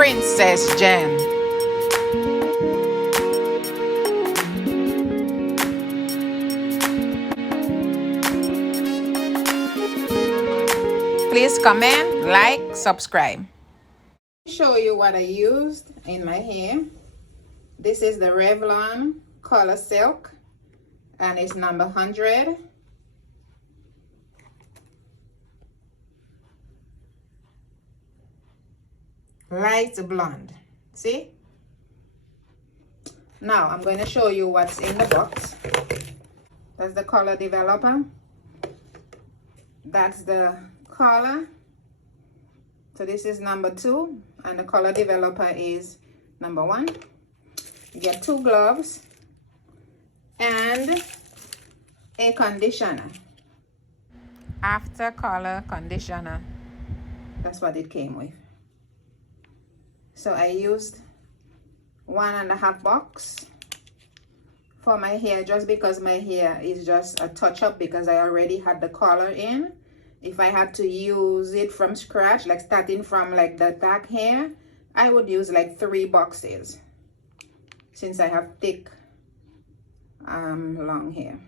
Princess Jen. Please comment, like, subscribe. Show you what I used in my hair. This is the Revlon Color Silk and it's number 100. Light blonde. See? Now I'm going to show you what's in the box. That's the color developer. That's the color. So this is number 2 and the color developer is number 1. You get 2 gloves and a conditioner. After color conditioner. That's what it came with. So I used 1.5 box for my hair, just because my hair is just a touch up because I already had the color in. If I had to use it from scratch, like starting from like the dark hair, I would use like 3 boxes since I have thick long hair.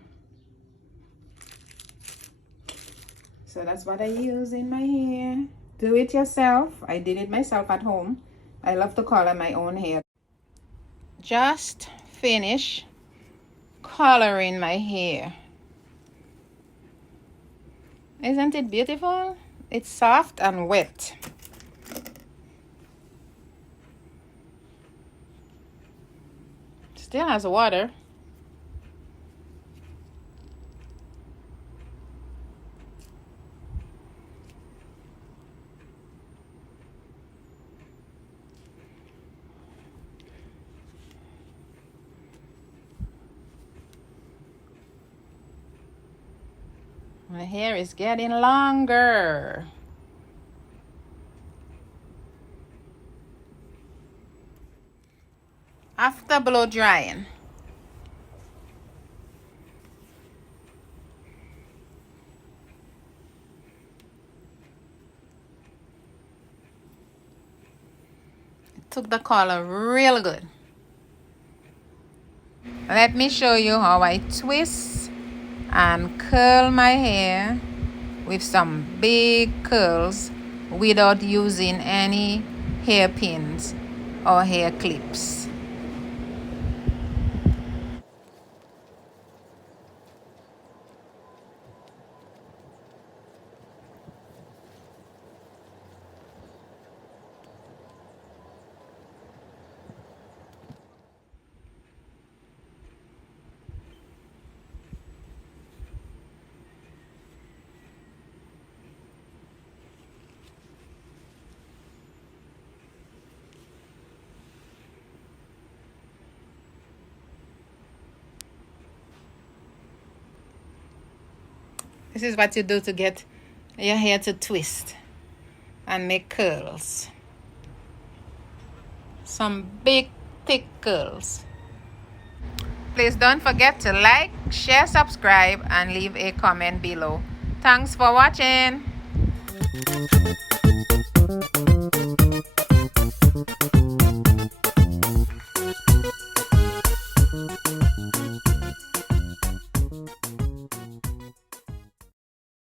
So that's what I use in my hair. Do it yourself. I did it myself at home. I love to color my own hair. Just finish coloring my hair. Isn't it beautiful? It's soft and wet. Still has water. My hair is getting longer. After blow drying, it took the color real good. Let me show you how I twist and curl my hair with some big curls without using any hairpins or hair clips. This is what you do to get your hair to twist and make curls. Some big thick curls. Please don't forget to like, share, subscribe, and leave a comment below. Thanks for watching.